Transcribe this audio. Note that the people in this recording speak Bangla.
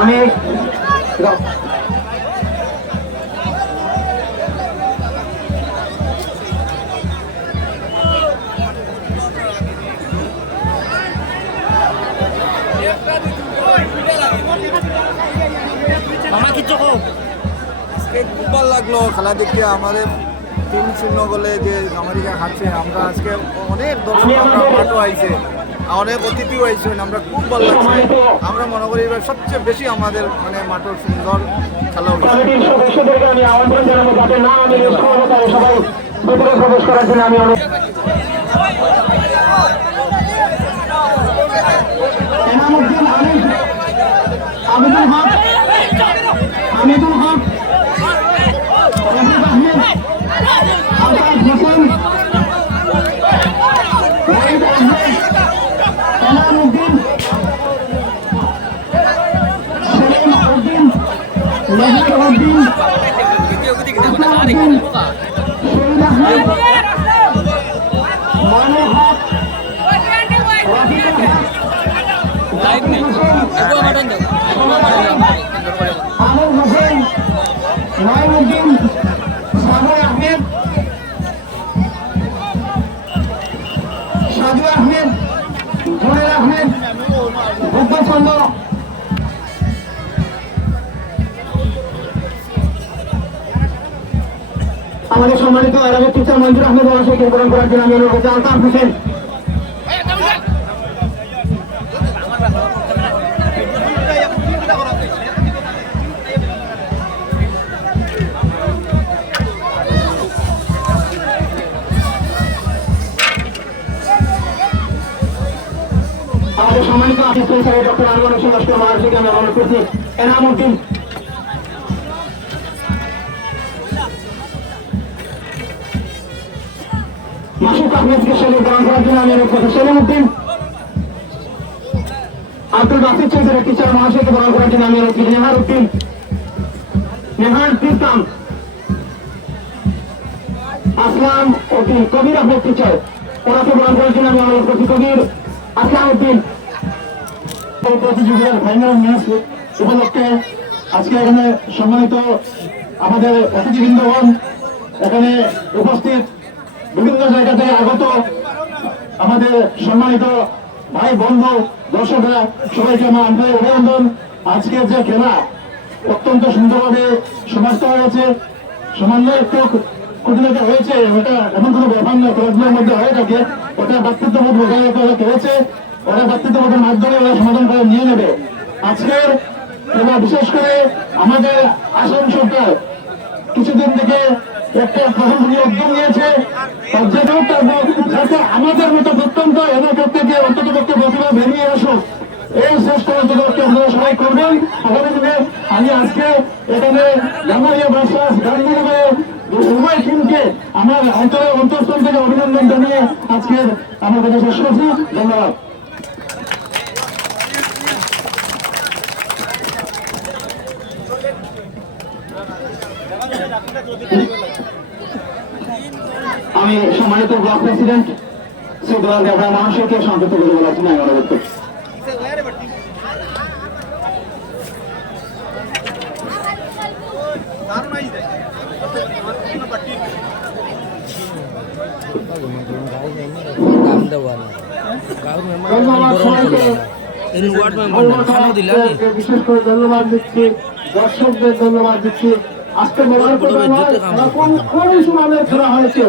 আমি খুব ভালো লাগলো খেলা দেখে। আমাদের 3-0 গোলে যে আমেরিকা হারছে, আমরা আজকে অনেক দর্শক আমরা মাঠও আইছে, অনেক অতিথিও আইছেন, আমরা খুব ভালো লাগছে। আমরা মনে করি এবার সবচেয়ে বেশি আমাদের মানে মাঠের সুন্দর খেলা হয়েছে। আমি আমন্ত্রণ জানাবো যাতে না আমি সবাই ভেতরে প্রবেশ করার জন্য আমি অনেক এনামুদ্দিন আনিস, আবেদুল হক, হামিদুল হক, রফিক আহমেদ, আলতাফ হোসেন, ওয়াহিদ আহমেদ, এনামুদ্দিন, সেলিম উদ্দিন, মেহের উদ্দিন, আকরাম উদ্দিন, শহীদ আহমেদ, মনে হক, রফিক আহমেদ, আমর হোসেন, নাইমুদ্দিন, সাগর আহমেদ, সাজু আহমেদ, জুনেল আহমেদ, ভূপেন চন্দ্র, আমাদের সম্মানিত এলাকার টিচার মঞ্জুর আহমেদ মহাশয়কে গ্রহণ করার জন্য আমি অনুরোধ করছি। আলতাফ হোসেন, আমাদের সম্মানিত assistant sir doctor Anwar Hossain Laskar মহাশয়কে আমি অনুরোধ করছি। এনামুদ্দিন, মাসুক আহমেদকে শরীর গ্রহণ করার জন্য আমি অনুরোধ করছি। সেলিম উদ্দিন, আব্দুল বাসির চৌধুরী টিচার মহাশয়কে গ্রহণ করার জন্য আমি অনুরোধ করছি। নেহার উদ্দিন, নেহার তিরতাম, আসলাম উদ্দিন, কবির আহমেদ টিচার, ওনাকে গ্রহণ করার জন্য আমি অনুরোধ করছি। কবির আসলাম উদ্দিন। প্রতিযোগিতার ফাইনাল ম্যাচ উপলক্ষে আজকে এখানে সম্মানিত আমাদের অতিথিবৃন্দগণ, এখানে উপস্থিত বিভিন্ন জায়গা থেকে আগত আমাদের সম্মানিত ভাই বন্ধু দর্শকরা, সবাইকে আমার আন্তরিক অভিনন্দন। আজকের যে খেলা অত্যন্ত সুন্দরভাবে সমাপ্ত হয়েছে। সামান্য একটু খুঁটিনাটি হয়েছে, ওটা এমন কোনো ব্যাপার নয়, খেলাধুলার মধ্যে হয়ে থাকে। ওটা ব্যক্তিত্ববোধ বজায় রাখতে হয়েছে, ওরা ব্যক্তিত্ববোধের মাধ্যমে ওরা সমাধান করে নিয়ে নেবে। আজকের খেলা বিশেষ করে আমাদের আসাম সরকার কিছুদিন থেকে একটা প্রশংসনীয় উদ্যোগ নিয়েছে, যাতে আমাদের মতো প্রত্যন্ত এলাকা থেকে অন্তত প্রতিভা বেরিয়ে আসুক, এই চেষ্টা অন্ততপক্ষে আপনারা সবাই করবেন। আগামী দিনে আমি আজকে এখানে জামাইয়া বাসাস গান্ধীনগরে উভয় টিমকে আমার অন্তঃস্থল থেকে অভিনন্দন জানিয়ে আজকের আমার কথা শেষ করছি। ধন্যবাদ। আমি সম্মানিত ব্লক প্রেসিডেন্ট শ্রী দোয়াল দেবরা মহাশয়কে সংক্ষিপ্ত করে বলার জন্য আমি অনুরোধ করছি। বিশেষ করে ধন্যবাদ দিচ্ছি, দর্শকদের ধন্যবাদ দিচ্ছি। আজকে মোবাইল কোন সময় খেলা হয়েছে